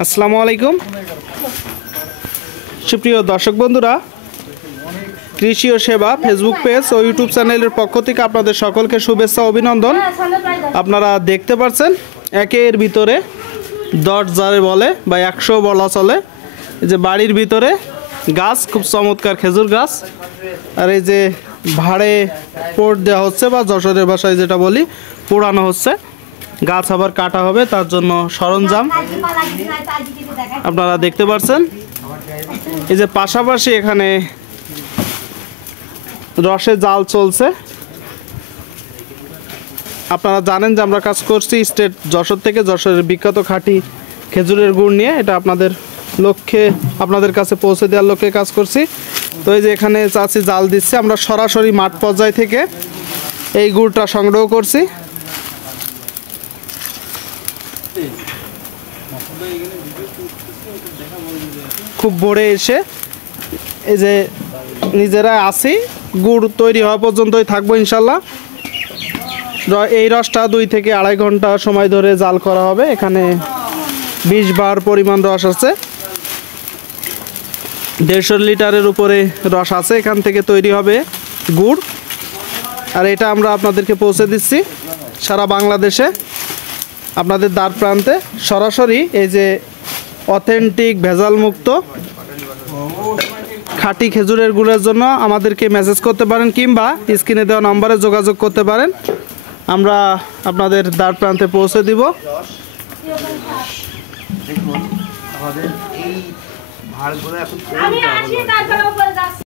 আসসালামু আলাইকুম সুপ্রিয় দর্শক বন্ধুরা, কৃষি ও সেবা ফেসবুক পেজ ও ইউটিউব চ্যানেলের পক্ষ থেকে আপনাদের সকলকে শুভেচ্ছা অভিনন্দন। আপনারা দেখতে পাচ্ছেন একের ভিতরে 10 যারে বলে বা 100 বলা চলে। এই যে বাড়ির ভিতরে গাছ, খুব চমৎকার খেজুর গাছ। আর এই যে ভাড়ে পোড় দেওয়া হচ্ছে বা যশোরের ভাষায় যেটা বলি পোড়ানো হচ্ছে। গাছ আবার কাটা হবে, তার জন্য সরঞ্জাম আপনারা দেখতে পাচ্ছেন। এই যে পাশাপাশি এখানে রসে জাল চলছে। আপনারা জানেন যে আমরা কাজ করছি স্টেট যশোর থেকে, যশোরের বিখ্যাত খাঁটি খেজুরের গুড় নিয়ে। এটা আপনাদের কাছে পৌঁছে দেওয়ার লক্ষ্যে কাজ করছি। তো এই যে এখানে চাচি জাল দিচ্ছে, আমরা সরাসরি মাঠ পর্যায় থেকে এই গুড়টা সংগ্রহ করছি। খুব ভোরে এসে এই যে নিজেরা আসি, গুড় তৈরি হওয়া পর্যন্তই থাকবো ইনশাল্লাহ। এই রসটা 2 থেকে 2.5 ঘন্টা সময় ধরে জাল করা হবে। এখানে 20 বার পরিমাণ রস আছে, 150 লিটারের উপরে রস আছে। এখান থেকে তৈরি হবে গুড়। আর এটা আমরা আপনাদেরকে পৌঁছে দিচ্ছি সারা বাংলাদেশে, আপনাদের দ্বার প্রান্তে সরাসরি। এই যে অথেন্টিক ভেজাল মুক্ত খাঁটি খেজুরের গুড়ের জন্য আমাদেরকে মেসেজ করতে পারেন কিংবা স্ক্রিনে দেওয়া নম্বরে যোগাযোগ করতে পারেন। আমরা আপনাদের দ্বার প্রান্তে পৌঁছে দিব। দেখুন আমাদের এই ভাড়গুলো এখন